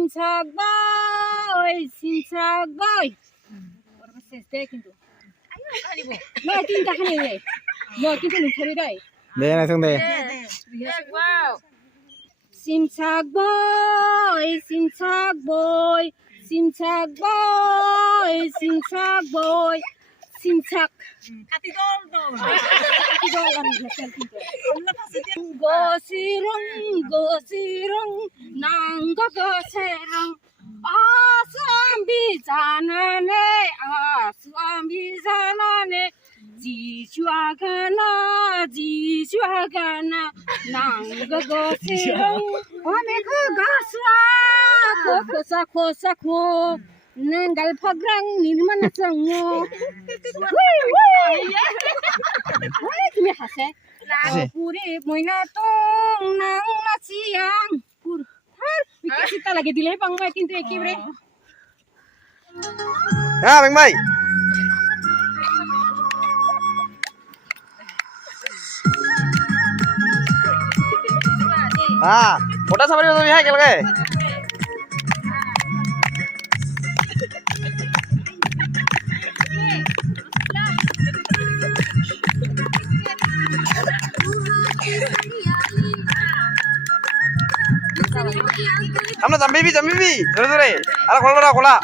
simsak boy, simsak boy. Orang ses deh kintu. No, tin kahani deh. No, kintu nukhari deh. Deh langsung deh. Wow. Simsak boy, simsak boy, simsak boy, simsak boy, simsak. Katigol to. Katigol kan hasil kintu. Gosirong, nanggo gosirong. Asambi zanane, jishwagana, nanggo gosirong. Omeko gaswa, kosa, nanggal pagrang nirmana sango. Woi, tumi hase. Puri moina tong nang nasiang. Pur. Kita lagi di lepang mai kintu ekibre. Ya, Beng Mai. Foto sama dia tuh hai kalau kayak. Amna jambibi, dure. Ala khola.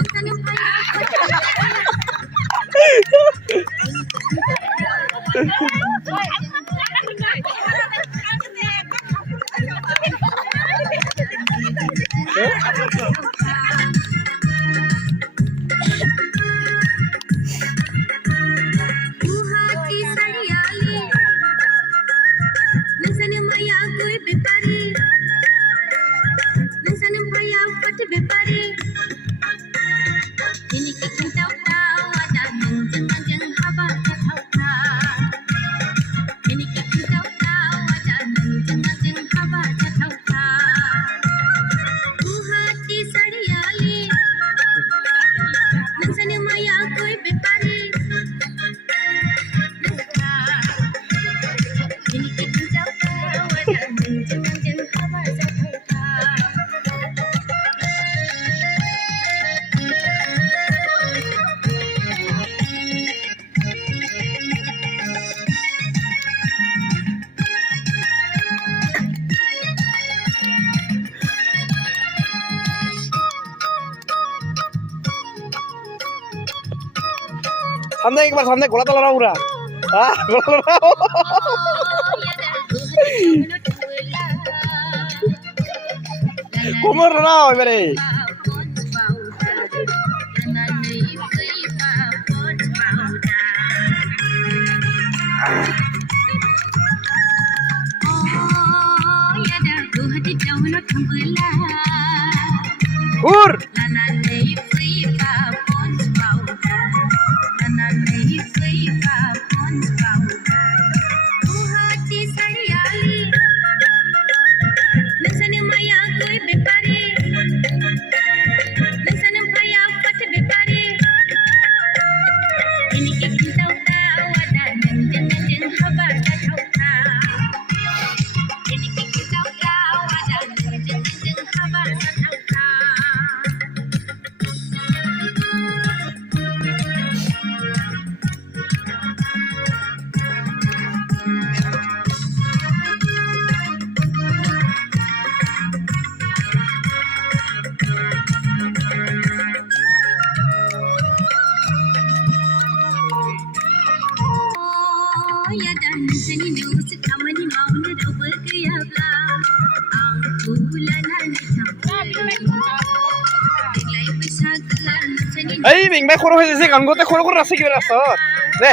सामने एक बार सामने गोला तो लड़ा पूरा गोला लड़ा कोमर लड़ा इबरे Hur Ay, Beng Mai khoro hoye gan gote khoro khoro rasa ki rasa de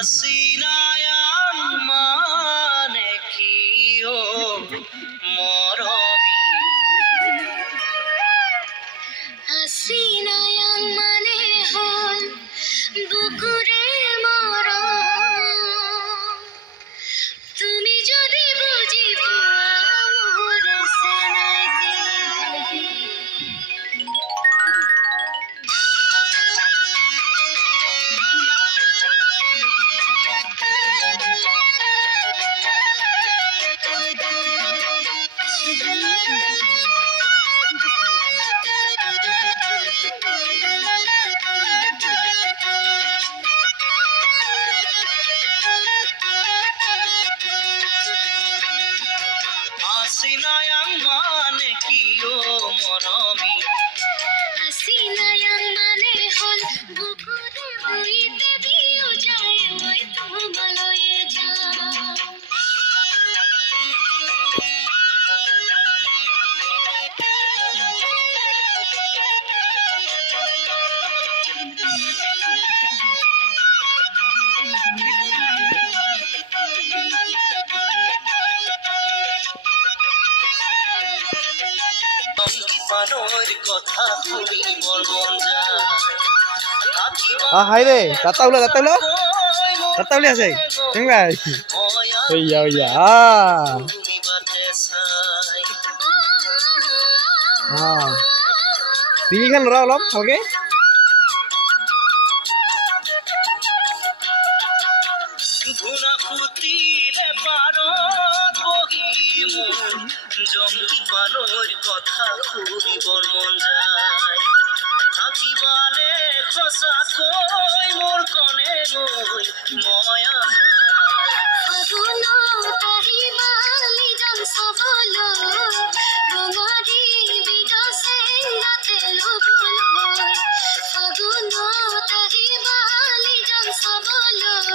Hasinayang manekiyo moromi. Hasinayang manehol bukure morom. Tumi jodi bujibo amor senaite. Hasinayang manekiyo moromi. Hasinayang manehol bukure buite diyo jaye moi tumaloye jao. পানোর কথা শুনিবৰ মন যায়। High রে দাতা উলা আছে কেঙ্গাই ইয়া ইয়া তুমি বাটে চাই TV খান লৰা অলপ ভালকে ধুনা ফুটিলে পাৰত বহি মোৰ জংকি পানৰ কথা শুনিবৰ মন যায়। থাকিবানে সঁচাকৈ মোৰ কণে গৈ মই ফাগুনত আহিবালি যাম চাবলৈ ৰঙাৰী বিৰছে গাতে ল'বলৈ। ফাগুনত আহিবালি যাম চাবলৈ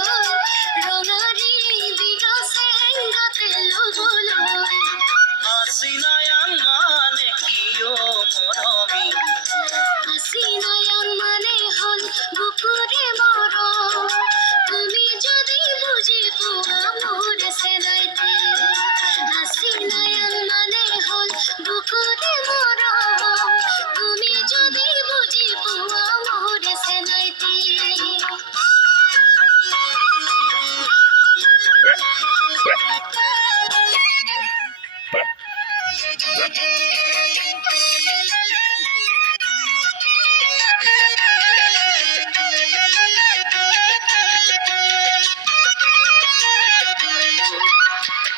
ৰঙাৰী বিৰছে গাতে ল'বলৈ। Hasinayang manekiyo moromi. Hasinayang manehol bukure morom. Tumi jodi bujibo amor senaite. Hasinayang manehol bukure morom. Tumi jodi bujibo amor senaite.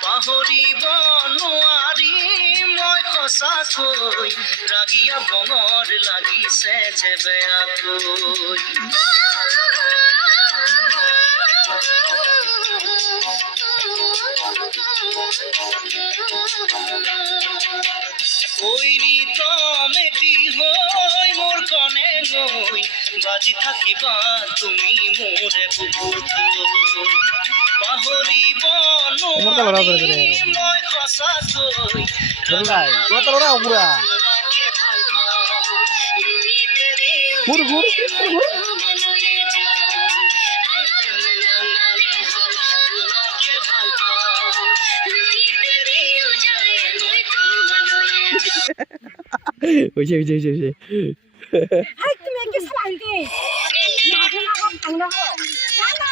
পাহৰিব নোৱাৰি মই সঁচাকৈ ৰাগিয়া বঙৰ লাগিছে যে বেয়াকৈ। কৈৰি তমেটি হৈ মোৰ কণে গৈ বাজি থাকিবা তুমি মোৰে বুকুত। পাহৰিব নোৱাৰি মই সঁচাকৈ কত লৰা পুরা ঘুর ঘুর হইছে হাই তুমি কি সালাইতে না না না না